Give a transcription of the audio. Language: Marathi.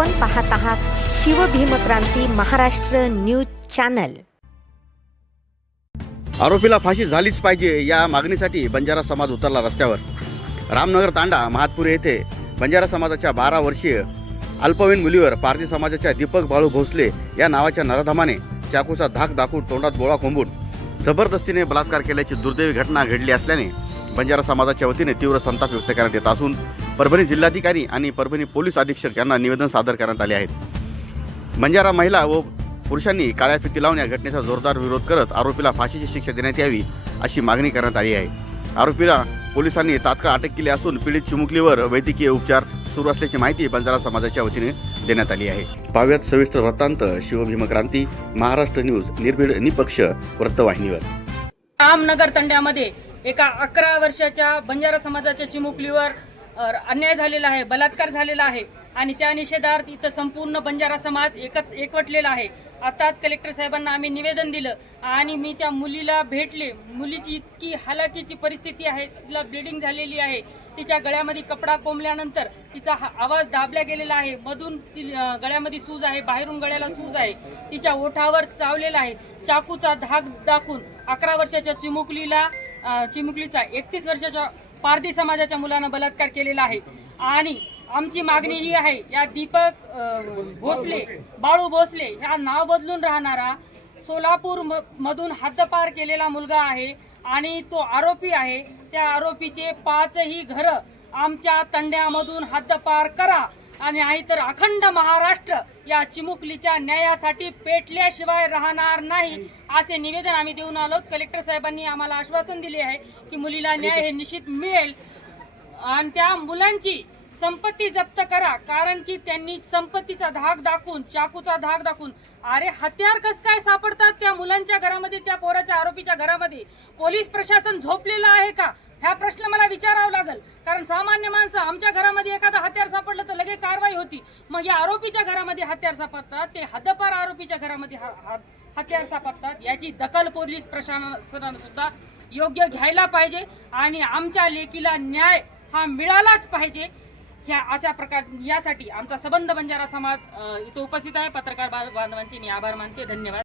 आपण पाहत आहात शिवभीमक्रांती महाराष्ट्र न्यूज चॅनल आरोपीला फाशी झालीच पाहिजे या मागणीसाठी बंजारा समाज उतरला रस्त्यावर रामनगर तांडा महातपूर येथे बंजारा समाजाच्या बारा वर्षीय अल्पवयीन मुलीवर पारधी समाजाच्या दीपक बाळू भोसले या नावाच्या नराधमाने चाकूचा धाक दाखवून तोंडात बोळा कोंबून जबरदस्तीने बलात्कार केल्याची दुर्दैवी घटना घडली असल्याने बंजारा समाजाच्या वतीने तीव्र संताप व्यक्त करण्यात येत असून परभणी जिल्हाधिकारी आणि परभणी पोलीस अधीक्षक यांना निवेदन सादर करण्यात आले आहेत बंजारा महिला व पुरुषांनी काळ्या फिती लावून या घटनेचा जोरदार विरोध करत आरोपीला फाशीची शिक्षा देण्यात यावी अशी मागणी करण्यात आली आहे आरोपीला पोलिसांनी तात्काळ अटक केली असून पीडित चिमुकलीवर वैद्यकीय उपचार सुरू असल्याची माहिती बंजारा समाजाच्या वतीने देण्यात आली आहे पाव्यात सविस्तर वृत्तांत शिवभीम क्रांती महाराष्ट्र न्यूज निर्भीड निपक्ष वृत्तवाहिनीवर रामनगर तंड्यामध्ये एका अकरा वर्षाच्या बंजारा समाजाच्या चिमुकलीवर अन्याय झालेला आहे बलात्कार झालेला आहे आणि त्या निषेधार्थ इथं संपूर्ण बंजारा समाज एकत एकवटलेला आहे आताच कलेक्टर साहेबांना आम्ही निवेदन दिलं आणि मी त्या मुलीला भेटले मुलीची इतकी हालाकीची परिस्थिती आहे तिला ब्लिडिंग झालेली आहे तिच्या गळ्यामध्ये कपडा कोंबल्यानंतर तिचा आवाज दाबला गेलेला आहे मधून ती गळ्यामध्ये सूज आहे बाहेरून गळ्याला सूज आहे तिच्या ओठावर चावलेला आहे चाकूचा धाक दाखून अकरा वर्षाच्या चिमुकलीला चिमुकलीचा एकतीस वर्षाच्या पारधी समाजाच्या मुलांना बलात्कार केलेला आहे आणि आमची मागणी ही आहे या दीपक भोसले बाळू भोसले ह्या नाव बदलून राहणारा सोलापूर मधून हद्दपार केलेला मुलगा आहे आणि तो आरोपी आहे त्या आरोपीचे पाचही घरं आमच्या तंड्यामधून हद्दपार करा आणि आई तर अखंड महाराष्ट्र या चिमुकलीच्या न्यायासाठी पेटल्याशिवाय राहणार नाही असे निवेदन आम्ही देऊन आलो कलेक्टर साहेबांनी आम्हाला आश्वासन दिले आहे की मुलीला न्याय हे निश्चित मिळेल आणि त्या मुलांची संपत्ती जप्त करा कारण की त्यांनी संपत्तीचा धाक दाखवून चाकूचा धाक दाखवून अरे हत्यार कस काय सापडतात त्या मुलांच्या घरामध्ये त्या पोराच्या आरोपीच्या घरामध्ये पोलीस प्रशासन झोपलेलं आहे का हा प्रश्न मला विचारावा लागेल कारण सामान्य माणसं आमच्या घरामध्ये एखादा हत्यार सापडलं तर लगेच कारवाई होती मग या आरोपीच्या घरामध्ये हत्यार सापडतात ते हद्दपार आरोपीच्या घरामध्ये हत्यार सापडतात याची दखल पोलीस प्रशासनानं सुद्धा योग्य घ्यायला पाहिजे आणि आमच्या लेकीला न्याय हा मिळालाच पाहिजे ह्या अशा प्रकार यासाठी आमचा सबंध बंजारा समाज इथं उपस्थित आहे पत्रकार बांधवांचे मी आभार मानते धन्यवाद